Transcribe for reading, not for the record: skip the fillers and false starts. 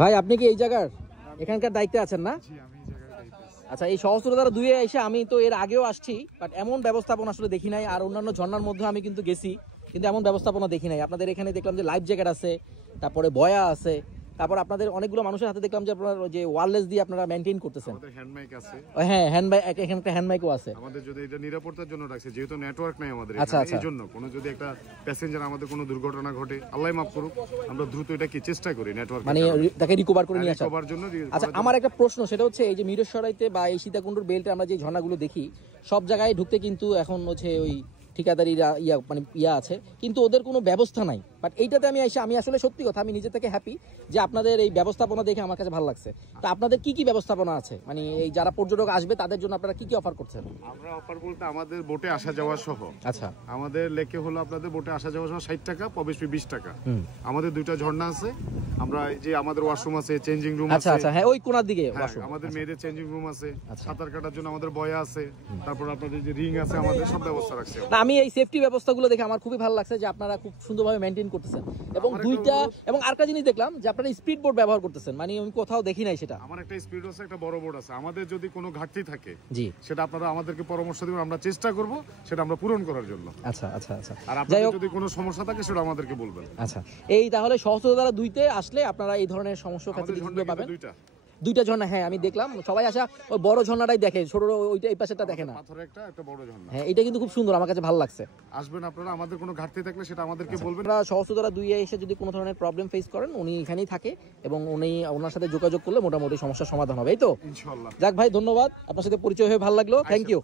ভাই আপনি কি এই জায়গার এখানকার দায়িত্বে আছেন না? আচ্ছা, এই সহস্রধারা 2 এসে আমি তো এর আগেও আসছি, বাট এমন ব্যবস্থাপনা আসলে দেখি নাই। আর অন্যান্য ঝর্ণার মধ্যে আমি কিন্তু গেছি, কিন্তু এমন ব্যবস্থাপনা দেখি নাই। আপনাদের এখানে দেখলাম যে লাইফ জ্যাকেট আছে, তারপরে বয়া আছে, তারপর আপনাদের অনেকগুলো মানুষের হাতে দেখলাম যে আপনারা যে ওয়্যারলেস দিয়ে আপনারা মেইনটেইন করতেছেন। আমাদের হ্যান্ড মাইক আছে। হ্যাঁ, হ্যান্ড মাইক, এখানটা হ্যান্ড মাইকও আছে। আমাদের যদি এটা নিরাপত্তার জন্য রাখছে, যেহেতু নেটওয়ার্ক নাই আমাদের আচ্ছা, এখানে, আচ্ছা। এই জন্য কোনো যদি একটা প্যাসেঞ্জার আমাদের কোনো দুর্ঘটনা ঘটে, আল্লাহ মাফ করুক, আমরা দ্রুত এটা কি চেষ্টা করি নেটওয়ার্ক মানে তাকে রিকভার করে নিয়ে আসার জন্য। আচ্ছা, আমার একটা প্রশ্ন, সেটা হচ্ছে এই যে মিরসরাইতে বা এই সীতাকুণ্ডুর বেল্টে আমরা যে ঝর্ণাগুলো দেখি, সব জায়গায় ঢুকতে কিন্তু এখন হচ্ছে ওই ঠিকাদারিরা মানে আছে, কিন্তু ওদের কোনো ব্যবস্থা নাই। বাট এইটাতে আমি আসলে সত্যি কথা, আমি নিজে থেকে হ্যাপি যে আপনাদের এই ব্যবস্থাপনা দেখে আমার কাছে ভালো লাগছে। তো আপনাদের কি কি ব্যবস্থাপনা আছে, মানে এই যারা পর্যটক আসবে তাদের জন্য আপনারা কি কি অফার করছেন? আমরা অফার বলতে আমাদের বোটে আসা যাওয়া সহ, আচ্ছা, আমাদের লেকে হলো আপনাদের বোটে আসা যাওয়া সহ 60 টাকা, প্রবেশ ফি 20 টাকা। আমাদের 2টা ঝর্ণা আছে, আমরা যে আমাদের ওয়াশরুম আছে, চেঞ্জিং রুম আছে। আচ্ছা আচ্ছা, হ্যাঁ ওই কোণার দিকে ওয়াশরুম। আমাদের মেয়েদের চেঞ্জিং রুম আছে, সাঁতার কাটার জন্য আমাদের বয়া আছে, তারপর আপনাদের যে রিং আছে, আমাদের সব ব্যবস্থা রাখছে। না, আমি এই সেফটি ব্যবস্থাগুলো দেখে আমার খুবই ভালো লাগছে যে আপনারা খুব সুন্দরভাবে মেইনটেইন করতেছেন। এবং দুইটা, এবং আরেকটা জিনিস দেখলাম যে আপনারা স্পিড বোট ব্যবহার করতেছেন, মানে আমি কোথাও দেখি নাই সেটা। আমার একটা স্পিড আছে, একটা বড় বোট আছে। আমাদের যদি কোনো ঘাটতি থাকে, জি, সেটা আপনারা আমাদেরকে পরামর্শ দিবেন, আমরা চেষ্টা করব সেটা আমরা পূরণ করার জন্য। আচ্ছা আচ্ছা আচ্ছা। আর আপনাদের যদি কোনো সমস্যা থাকে সেটা আমাদেরকে বলবেন। আচ্ছা, এই তাহলে সহস্রধারা 2-তে আসলে আপনারা এই ধরনের সমস্যা ফ্যাসিলিটিগুলো পাবেন। দুইটা ঝর্ণা, হ্যাঁ আমি দেখলাম, সবাই আসা ওই বড় ঝর্ণাটাই দেখে, ছোট ওইটা এই পাশেরটা দেখে না। পাথরের একটা বড় ঝর্ণা, হ্যাঁ এটা কিন্তু খুব সুন্দর, আমার কাছে ভালো লাগছে। আসবেন আপনারা, আমাদের কোনো ঘাটতি থাকলে সেটা আমাদেরকে বলবেন। আপনারা সহস্রধারা 2-এ এসে যদি কোনো ধরনের প্রবলেম ফেস করেন, উনি এখানেই থাকে এবং ওনার সাথে যোগাযোগ করলে মোটামুটি সমস্যার সমাধান হবে, এই তো ইনশাআল্লাহ। যাক ভাই, ধন্যবাদ, আপনার সাথে পরিচয় হয়ে ভালো লাগলো, থ্যাংক ইউ।